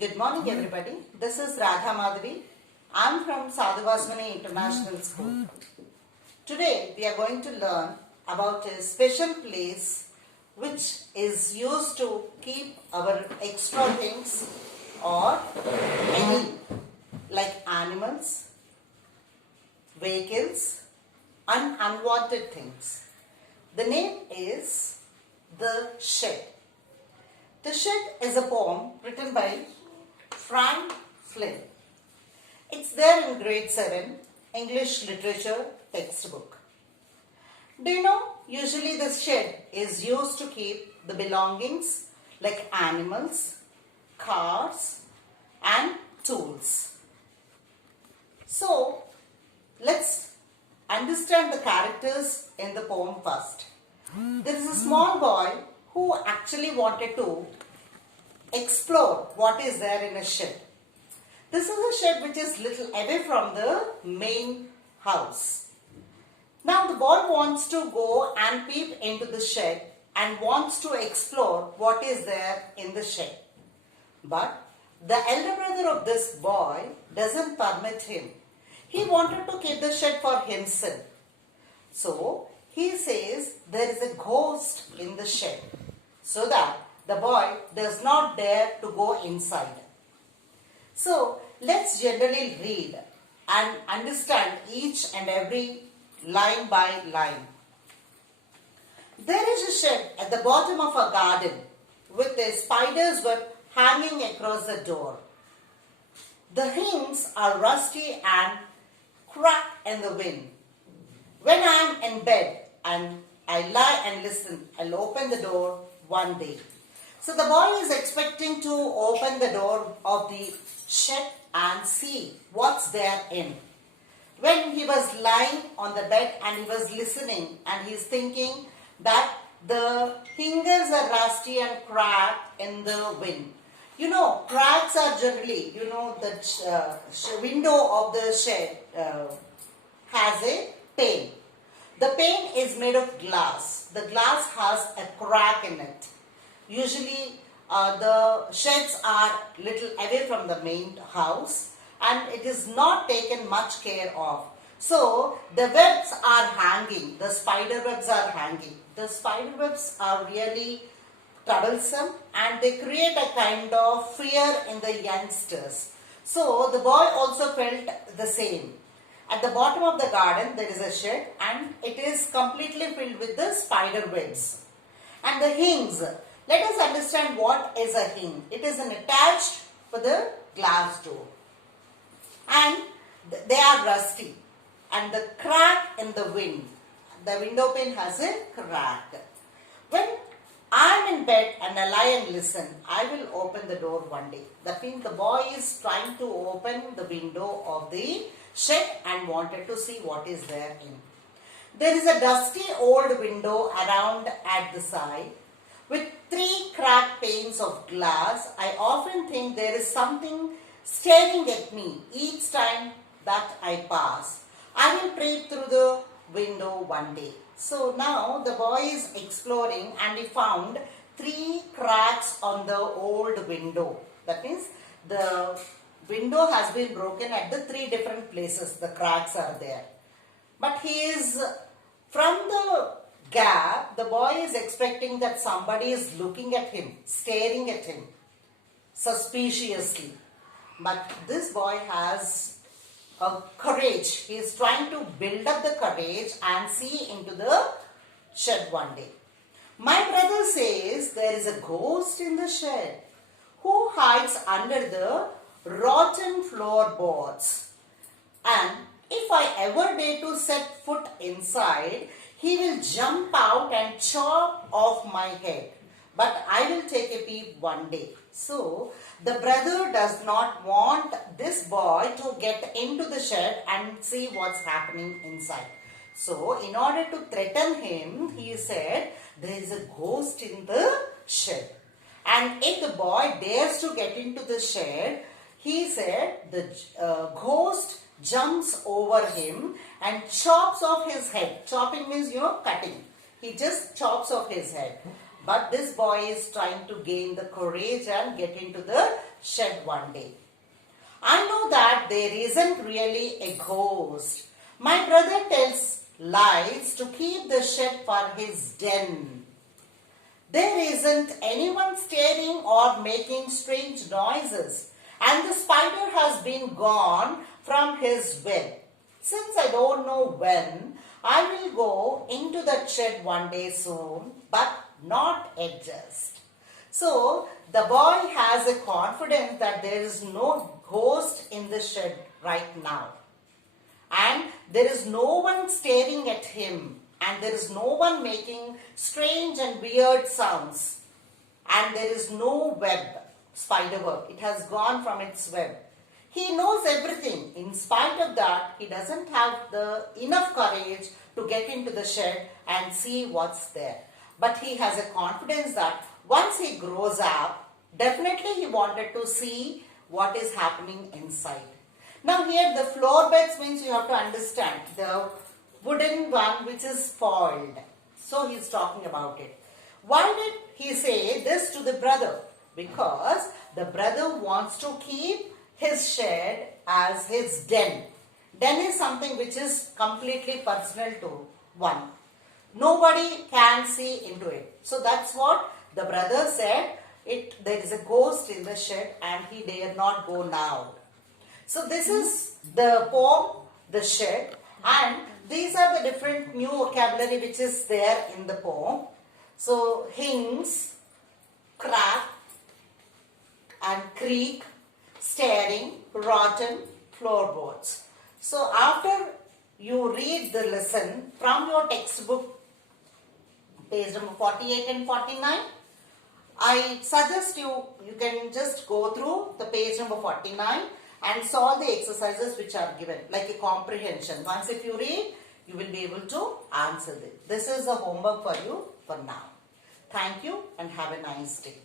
Good morning everybody. This is Radha Madhavi. I am from Sadhuvaswani International School. Today we are going to learn about a special place which is used to keep our extra things or any like animals, vehicles and unwanted things. The name is The Shed. The Shed is a poem written by Frank Flynn. It's there in grade 7 English literature textbook. Do you know, usually the shed is used to keep the belongings like animals, cars and tools. So, let's understand the characters in the poem first. There is a small boy who actually wanted to explore what is there in a shed. This is a shed which is little away from the main house. Now the boy wants to go and peep into the shed and wants to explore what is there in the shed. But the elder brother of this boy doesn't permit him. He wanted to keep the shed for himself. So he says there is a ghost in the shed, so that the boy does not dare to go inside. So let's generally read and understand each and every line by line. There is a shed at the bottom of a garden with a spider's web hanging across the door. The hinges are rusty and crack in the wind. When I am in bed and I lie and listen, I'll open the door one day. So the boy is expecting to open the door of the shed and see what's there in. When he was lying on the bed and he was listening and he's thinking that the hinges are rusty and cracked in the wind. You know, cracks are generally, the window of the shed has a pane. The pane is made of glass. The glass has a crack in it. Usually the sheds are little away from the main house and it is not taken much care of. So the webs are hanging, the spider webs are hanging. The spider webs are really troublesome and they create a kind of fear in the youngsters. So the boy also felt the same. At the bottom of the garden there is a shed and it is completely filled with the spider webs. And the hinges. Let us understand what is a hinge. It is an attached for the glass door. And they are rusty. And the crack in the wind. The window pane has a crack. When I am in bed and I lie and listen, I will open the door one day. That means the boy is trying to open the window of the shed and wanted to see what is there in. There is a dusty old window around at the side. With 3 cracked panes of glass, I often think there is something staring at me each time that I pass. I will peep through the window one day. So now the boy is exploring and he found 3 cracks on the old window. That means the window has been broken at the 3 different places. The cracks are there. But he is from the gap, the boy is expecting that somebody is looking at him, staring at him suspiciously. But this boy has a courage. He is trying to build up the courage and see into the shed one day. My brother says there is a ghost in the shed who hides under the rotten floorboards. And if I ever dare to set foot inside, he will jump out and chop off my head. But I will take a peep one day. So, the brother does not want this boy to get into the shed and see what's happening inside. So, in order to threaten him, he said, there is a ghost in the shed. And if the boy dares to get into the shed, he said, the ghost jumps over him and chops off his head. Chopping means, cutting. He just chops off his head. But this boy is trying to gain the courage and get into the shed one day. I know that there isn't really a ghost. My brother tells lies to keep the shed for his den. There isn't anyone staring or making strange noises, and the spider has been gone from his web. Since I don't know when, I will go into that shed one day soon, but not yet just. So, the boy has a confidence that there is no ghost in the shed right now. And there is no one staring at him, and there is no one making strange and weird sounds, and there is no web, spider web. It has gone from its web. He knows everything. In spite of that, he doesn't have the enough courage to get into the shed and see what's there. But he has a confidence that once he grows up, definitely he wanted to see what is happening inside. Now here the floor beds means you have to understand the wooden one which is foiled. So he is talking about it. Why did he say this to the brother? Because the brother wants to keep his shed as his den. Den is something which is completely personal to one. Nobody can see into it. So that's what the brother said. There is a ghost in the shed and he dare not go now. So this is the poem, The Shed, and these are the different new vocabulary which is there in the poem. So hinge, crack and creak, staring, rotten, floorboards. So after you read the lesson from your textbook, page number 48 and 49, I suggest you can just go through the page number 49 and solve the exercises which are given, like a comprehension. Once if you read, you will be able to answer this. This is the homework for you for now. Thank you and have a nice day.